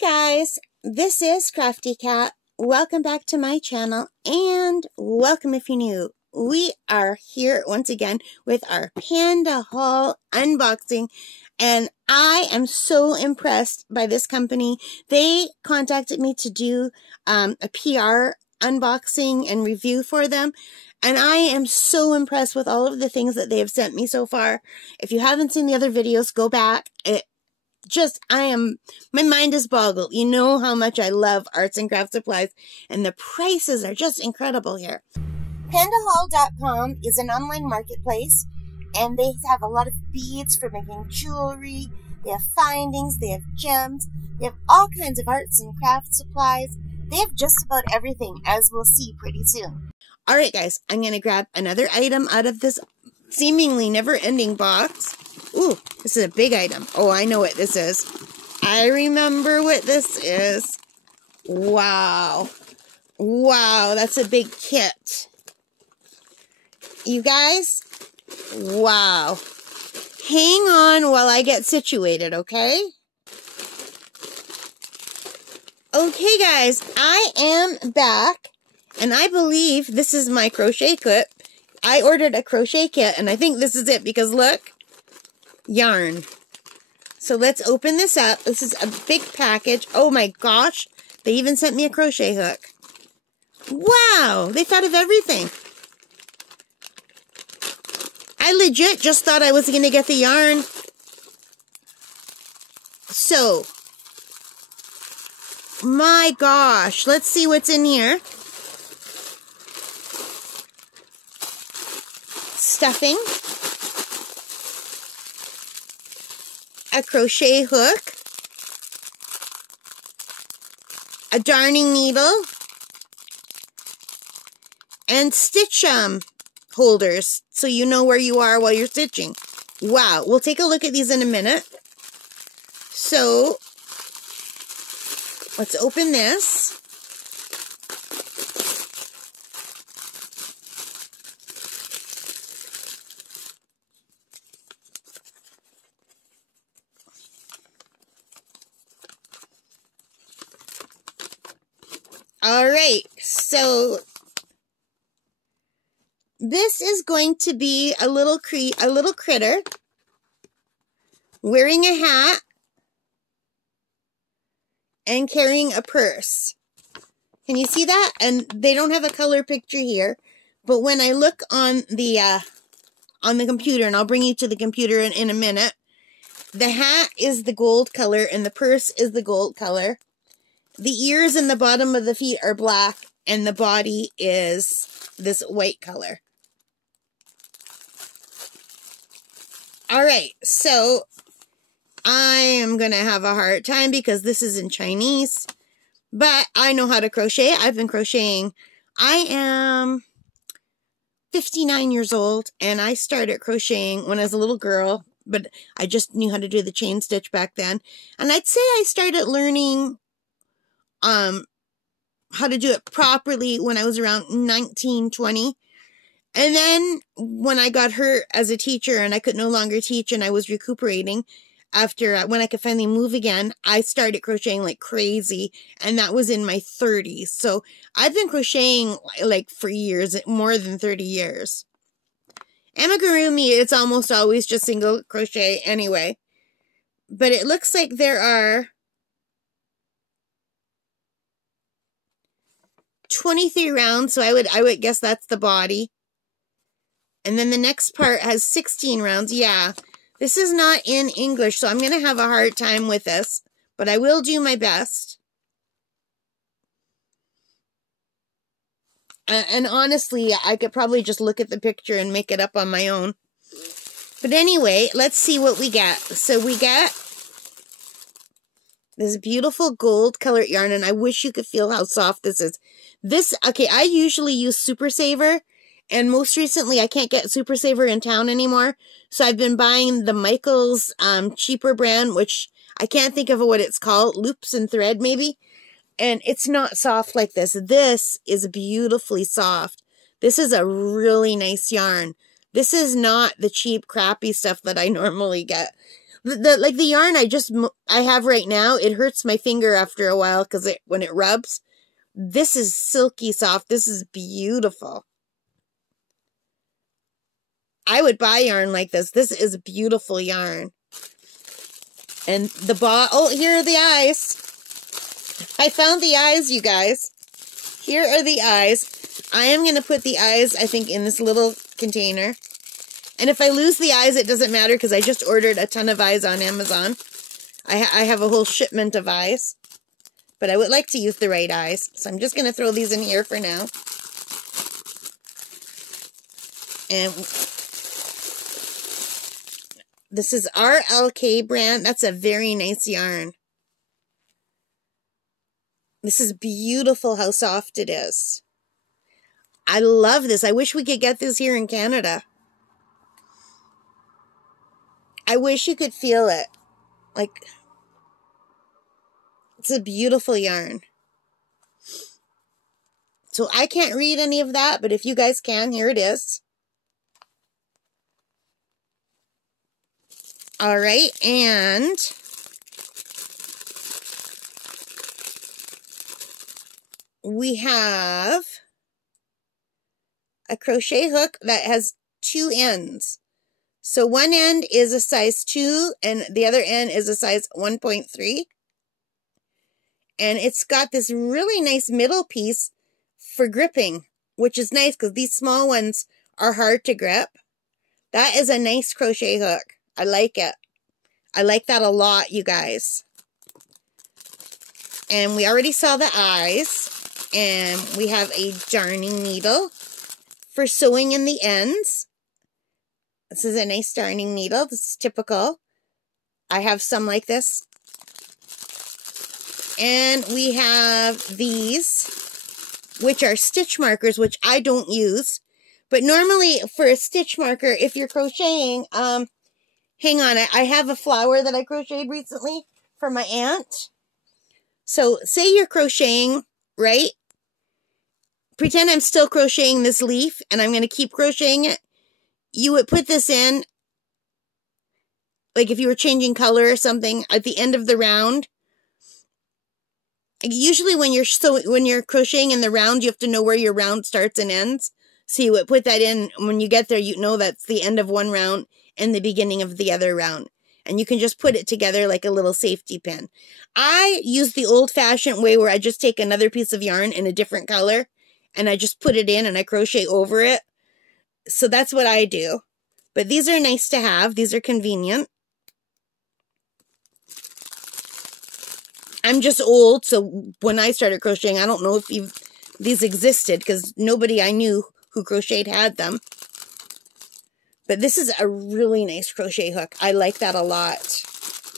guys, this is Crafty Cat. Welcome back to my channel and welcome if you're new. We are here once again with our Pandahall unboxing and I am so impressed by this company. They contacted me to do a PR unboxing and review for them. And I am so impressed with all of the things that they have sent me so far. If you haven't seen the other videos, go back. My mind is boggled. You know how much I love arts and craft supplies, and the prices are just incredible here. Pandahall.com is an online marketplace, and they have a lot of beads for making jewelry. They have findings, they have gems, they have all kinds of arts and craft supplies. They have just about everything, as we'll see pretty soon. Alright guys, I'm going to grab another item out of this seemingly never-ending box. Ooh, this is a big item. Oh, I know what this is. I remember what this is. Wow. Wow, that's a big kit. You guys, wow. Hang on while I get situated, okay? Okay, guys, I am back, and I believe this is my crochet kit. I ordered a crochet kit, and I think this is it because look. Yarn. So let's open this up. This is a big package. Oh my gosh. They even sent me a crochet hook. Wow. They thought of everything. I legit just thought I was going to get the yarn. So, my gosh. Let's see what's in here. Stuffing. A crochet hook, a darning needle, and stitch holders so you know where you are while you're stitching. Wow, we'll take a look at these in a minute. So, let's open this. Alright, so this is going to be a little critter wearing a hat and carrying a purse. Can you see that? And they don't have a color picture here, but when I look on the computer, and I'll bring you to the computer in a minute, the hat is the gold color and the purse is the gold color. The ears and the bottom of the feet are black, and the body is this white color. Alright, so I am going to have a hard time because this is in Chinese, but I know how to crochet. I've been crocheting. I am 59 years old, and I started crocheting when I was a little girl, but I just knew how to do the chain stitch back then. And I'd say I started learning how to do it properly when I was around 19, 20. And then when I got hurt as a teacher and I could no longer teach and I was recuperating after, when I could finally move again, I started crocheting like crazy. And that was in my 30s. So I've been crocheting like for years, more than 30 years. Amigurumi, it's almost always just single crochet anyway. But it looks like there are 23 rounds, so I would guess that's the body. And then the next part has 16 rounds. Yeah, this is not in English, so I'm going to have a hard time with this, but I will do my best. And honestly, I could probably just look at the picture and make it up on my own. But anyway, let's see what we get. So we get this beautiful gold colored yarn, and I wish you could feel how soft this is. Okay, I usually use Super Saver, and most recently I can't get Super Saver in town anymore, so I've been buying the Michaels cheaper brand, which I can't think of what it's called, Loops and Thread maybe, and it's not soft like this. This is beautifully soft. This is a really nice yarn. This is not the cheap, crappy stuff that I normally get. Like the yarn I have right now, it hurts my finger after a while because when it rubs. This is silky soft. This is beautiful. I would buy yarn like this. This is beautiful yarn. And the oh, here are the eyes. I found the eyes, you guys. Here are the eyes. I am going to put the eyes, I think, in this little container. And if I lose the eyes, it doesn't matter because I just ordered a ton of eyes on Amazon. I have a whole shipment of eyes. But I would like to use the right eyes. So I'm just going to throw these in here for now. And this is RLK brand. That's a very nice yarn. This is beautiful how soft it is. I love this. I wish we could get this here in Canada. I wish you could feel it. Like, it's a beautiful yarn. So I can't read any of that, but if you guys can, here it is. All right, and we have a crochet hook that has 2 ends. So one end is a size 2 and the other end is a size 1.3. And it's got this really nice middle piece for gripping, which is nice because these small ones are hard to grip. That is a nice crochet hook. I like it. I like that a lot, you guys. And we already saw the eyes. And we have a darning needle for sewing in the ends. This is a nice darning needle. This is typical. I have some like this. And we have these, which are stitch markers, which I don't use. But normally for a stitch marker, if you're crocheting, hang on, I have a flower that I crocheted recently for my aunt. So say you're crocheting, right? Pretend I'm still crocheting this leaf and I'm going to keep crocheting it. You would put this in, like if you were changing color or something, at the end of the round. Usually when you're crocheting in the round, you have to know where your round starts and ends. So you would put that in. When you get there, you know that's the end of one round and the beginning of the other round. And you can just put it together like a little safety pin. I use the old-fashioned way where I just take another piece of yarn in a different color and I just put it in and I crochet over it. So that's what I do. But these are nice to have. These are convenient. I'm just old, so when I started crocheting, I don't know if these existed because nobody I knew who crocheted had them. But this is a really nice crochet hook. I like that a lot.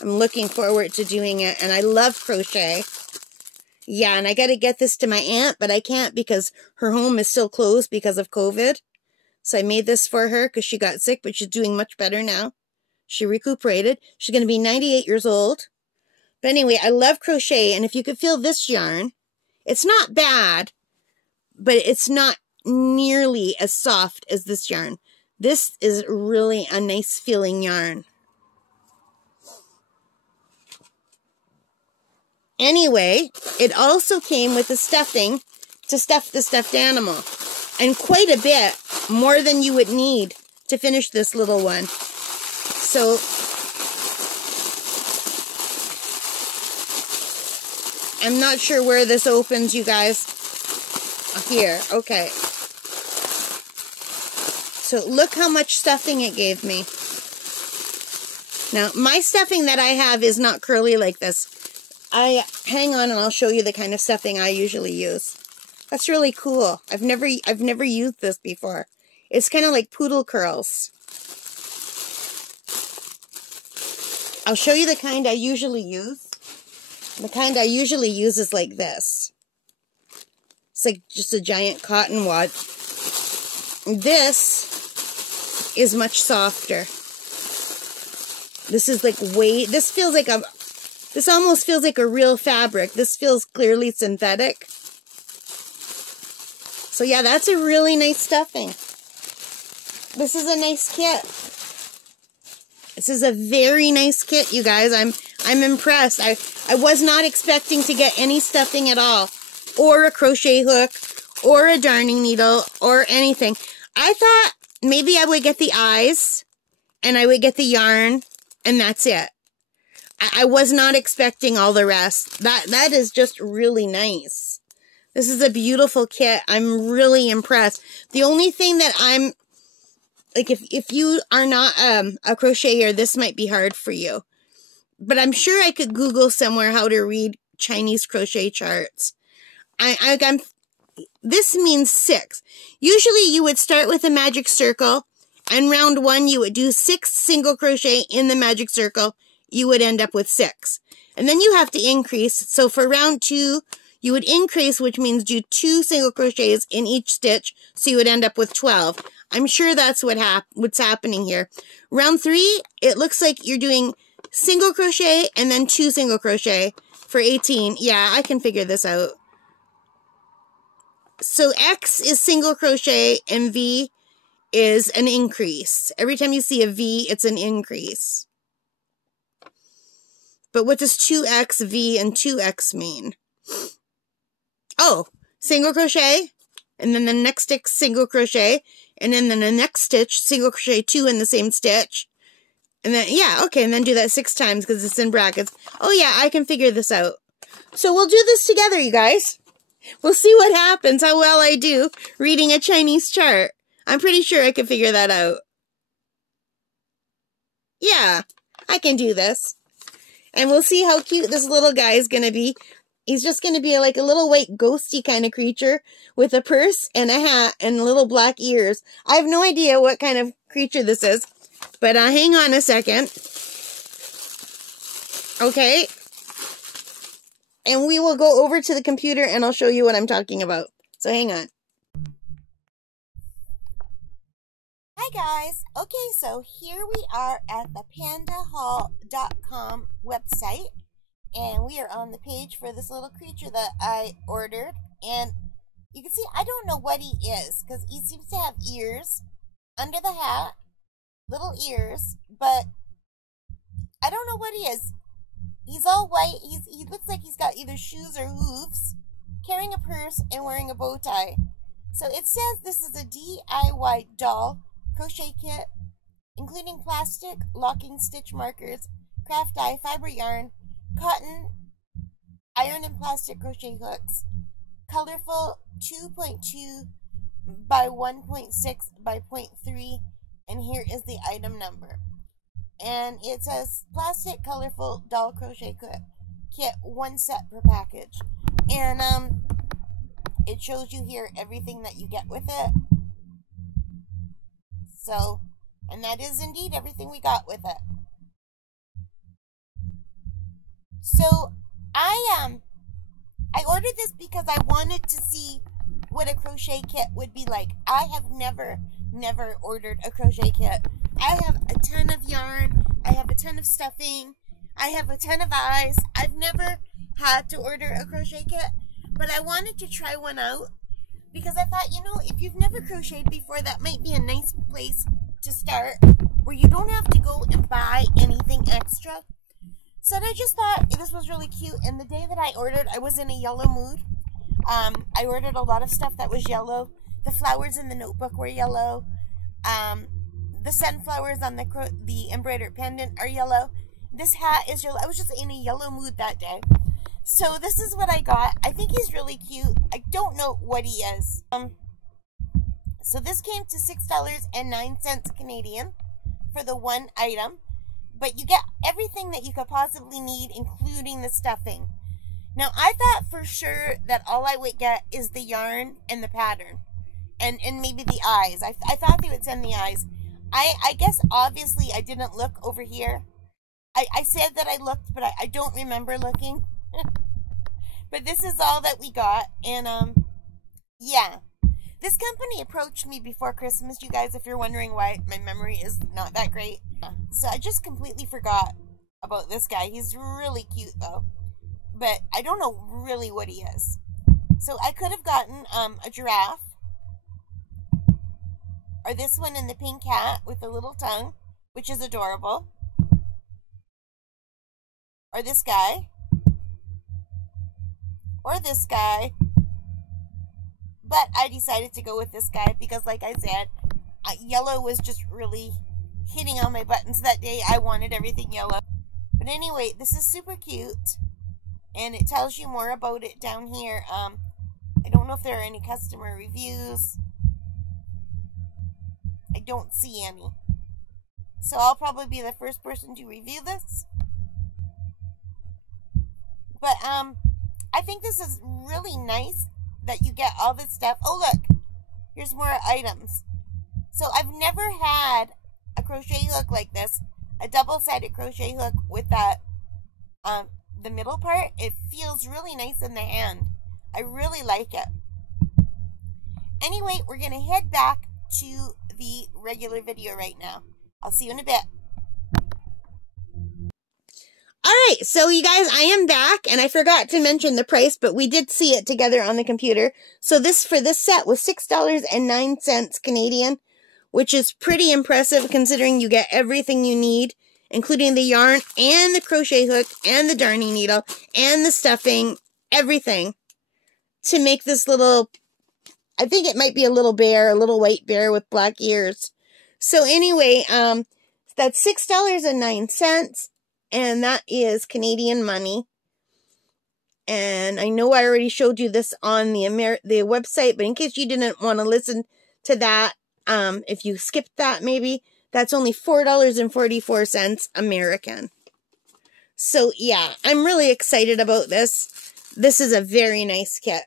I'm looking forward to doing it, and I love crochet. Yeah, and I got to get this to my aunt, but I can't because her home is still closed because of COVID. So I made this for her because she got sick, but she's doing much better now. She recuperated. She's going to be 98 years old. But anyway, I love crochet, and if you could feel this yarn, it's not bad, but it's not nearly as soft as this yarn. This is really a nice feeling yarn. Anyway, it also came with a stuffing to stuff the stuffed animal, and quite a bit, more than you would need to finish this little one. So I'm not sure where this opens, you guys. Here, okay. So look how much stuffing it gave me. Now, my stuffing that I have is not curly like this. Hang on and I'll show you the kind of stuffing I usually use. That's really cool. I've never used this before. It's kind of like poodle curls. I'll show you the kind I usually use. The kind I usually use is like this. It's like just a giant cotton wad. This is much softer. This is like this almost feels like a real fabric. This feels clearly synthetic. So yeah, that's a really nice stuffing. This is a nice kit. This is a very nice kit, you guys. I'm impressed. I was not expecting to get any stuffing at all, or a crochet hook, or a darning needle, or anything. I thought maybe I would get the eyes, and I would get the yarn, and that's it. I was not expecting all the rest. That is just really nice. This is a beautiful kit. I'm really impressed. The only thing that I'm, like, if you are not a crocheter, this might be hard for you. But I'm sure I could Google somewhere how to read Chinese crochet charts. This means 6. Usually you would start with a magic circle, and round 1 you would do 6 single crochet in the magic circle. You would end up with 6. And then you have to increase. So for round 2, you would increase, which means do 2 single crochets in each stitch. So you would end up with 12. I'm sure that's what's happening here. Round 3, it looks like you're doing single crochet and then 2 single crochet for 18. Yeah, I can figure this out. So X is single crochet and V is an increase. Every time you see a V, it's an increase. But what does 2X, V, and 2X mean? Oh, single crochet, and then the next stitch, single crochet, and then the next stitch, single crochet 2 in the same stitch. And then, yeah, okay, and then do that 6 times because it's in brackets. Oh, yeah, I can figure this out. So we'll do this together, you guys. We'll see what happens, how well I do reading a Chinese chart. I'm pretty sure I can figure that out. Yeah, I can do this. And we'll see how cute this little guy is going to be. He's just going to be like a little white ghosty kind of creature with a purse and a hat and little black ears. I have no idea what kind of creature this is, but hang on a second. Okay. And we will go over to the computer and I'll show you what I'm talking about. So hang on. Hi guys. Okay, so here we are at the Pandahall.com website. And we are on the page for this little creature that I ordered. And you can see, I don't know what he is, because he seems to have ears under the hat. Little ears. But I don't know what he is. He's all white. He looks like he's got either shoes or hooves. Carrying a purse and wearing a bow tie. So it says this is a DIY doll crochet kit, including plastic, locking stitch markers, craft dye, fiber yarn, cotton, iron and plastic crochet hooks, colorful 2.2 by 1.6 by 0.3, and here is the item number. And it says plastic colorful doll crochet kit, 1 set per package. And it shows you here everything that you get with it. So, and that is indeed everything we got with it. So I ordered this because I wanted to see what a crochet kit would be like. I have never ordered a crochet kit. I have a ton of yarn. I have a ton of stuffing. I have a ton of eyes. I've never had to order a crochet kit, but I wanted to try one out because I thought, you know, if you've never crocheted before, that might be a nice place to start where you don't have to go and buy anything extra. So I just thought this was really cute. And the day that I ordered, I was in a yellow mood. I ordered a lot of stuff that was yellow. The flowers in the notebook were yellow. The sunflowers on the embroidered pendant are yellow. This hat is yellow. I was just in a yellow mood that day. So this is what I got. I think he's really cute. I don't know what he is. So this came to $6.09 Canadian for the one item. But you get everything that you could possibly need, including the stuffing. Now, I thought for sure that all I would get is the yarn and the pattern. And maybe the eyes. I thought they would send the eyes. I guess, obviously, I didn't look over here. I said that I looked, but I don't remember looking. But this is all that we got. And, yeah. This company approached me before Christmas, you guys, if you're wondering why my memory is not that great. So I just completely forgot about this guy. He's really cute, though. But I don't know really what he is. So I could have gotten a giraffe. Or this one in the pink hat with a little tongue, which is adorable. or this guy, or this guy. But I decided to go with this guy because, like I said, yellow was just really hitting on my buttons that day. I wanted everything yellow. But anyway, this is super cute. And it tells you more about it down here. I don't know if there are any customer reviews. I don't see any. So I'll probably be the first person to review this. But I think this is really nice that you get all this stuff. Oh, look. Here's more items. So I've never had a crochet hook like this. A double-sided crochet hook with that, the middle part. It feels really nice in the hand. I really like it. Anyway, we're going to head back to the regular video right now. I'll see you in a bit. Alright, so you guys, I am back, and I forgot to mention the price, but we did see it together on the computer. So this, for this set, was $6.09 Canadian, which is pretty impressive considering you get everything you need, including the yarn, and the crochet hook, and the darning needle, and the stuffing, everything, to make this little, I think it might be a little bear, a little white bear with black ears. So anyway, that's $6.09. And that is Canadian money. And I know I already showed you this on the website, but in case you didn't want to listen to that, if you skipped that maybe, that's only $4.44 American. So yeah, I'm really excited about this. This is a very nice kit.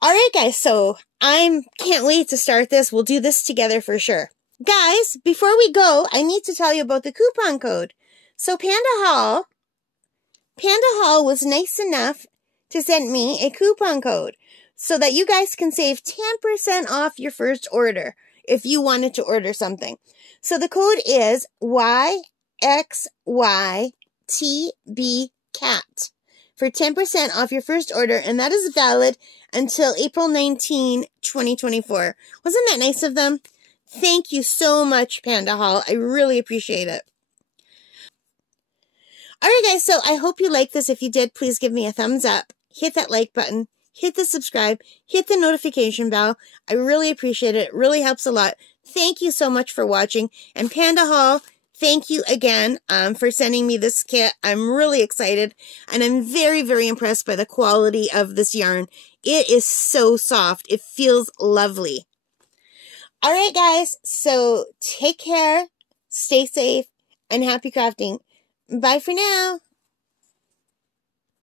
Alright guys, so I can't wait to start this. We'll do this together for sure. Guys, before we go, I need to tell you about the coupon code. So Pandahall was nice enough to send me a coupon code so that you guys can save 10% off your first order if you wanted to order something. So the code is YXYTBKat for 10% off your first order, and that is valid until April 19, 2024. Wasn't that nice of them? Thank you so much, Pandahall. I really appreciate it. Alright guys, so I hope you liked this. If you did, please give me a thumbs up. Hit that like button. Hit the subscribe. Hit the notification bell. I really appreciate it. It really helps a lot. Thank you so much for watching. And Pandahall, thank you again for sending me this kit. I'm really excited. And I'm very, very impressed by the quality of this yarn. It is so soft. It feels lovely. Alright guys, so take care. Stay safe. And happy crafting. Bye for now.